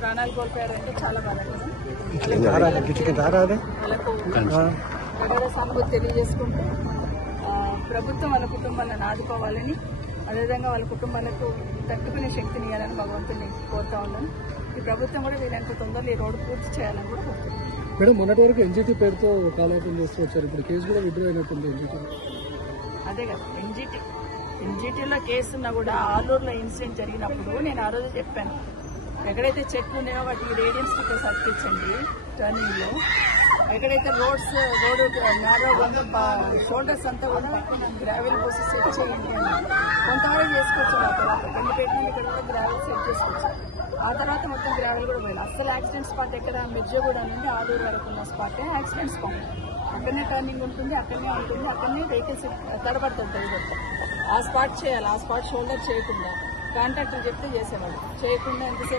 ప్రాణాలు కోల్పోయారంటే చాలా బాధపడతాం. సానుభూతి తెలియజేసుకుంటూ ప్రభుత్వం వాళ్ళ కుటుంబాలను ఆదుకోవాలని, అదేవిధంగా వాళ్ళ కుటుంబాలకు తట్టుకునే శక్తిని ఇవ్వాలని భగవంతుని కోరుతా ఉన్నాను. ఈ ప్రభుత్వం కూడా వీళ్ళంత తొందరలో ఈ రోడ్డు పూర్తి చేయాలని కూడా కోరుతున్నాను. మేడం, మొన్నటి వరకు ఎన్జిటి పేరుతో కాలయాపన చేస్తూ వచ్చారు. ఇప్పుడు కేసు కూడా విత్డ్రా అయినట్టుంది ఎన్జిటి. అదే కదా, ఎన్జిటీలో కేసు ఉన్నా కూడా ఆలూరులో ఇన్సిడెంట్ జరిగినప్పుడు నేను ఆ రోజు చెప్పాను, ఎక్కడైతే చెట్లు ఉన్నాయో వాటికి రేడియం స్టిక్కర్స్ అతికించండి టర్నింగ్ లో. ఎక్కడైతే రోడ్ నేరో షోల్డర్స్ అంతా కూడా గ్రావెల్ పోసి సెట్ చేయండి అని కొంతవరకు చేసుకోవచ్చు. ఆ తర్వాత రెండు పెట్టిన ఇక్కడ కూడా గ్రావెల్ సెట్ చేసుకోవచ్చు. ఆ తర్వాత మొత్తం గ్రావెల్ కూడా పోయింది. అసలు యాక్సిడెంట్ స్పాట్ ఎక్కడ మిర్జగూడ నుండి ఆలూరు వరకు ఉన్న స్పాట్ యాక్సిడెంట్ స్పాట్. అక్కడనే టర్నింగ్ ఉంటుంది, అక్కడనే వెహికల్స్ తడబడుతుంటాయి. ఆ స్పాట్ చేయాలి. ఆ స్పాట్ షోల్డర్ చేయకుండా కాంట్రాక్టర్ చెప్తే చేసేవాళ్ళు, చేయకుండా ఎంతసేపు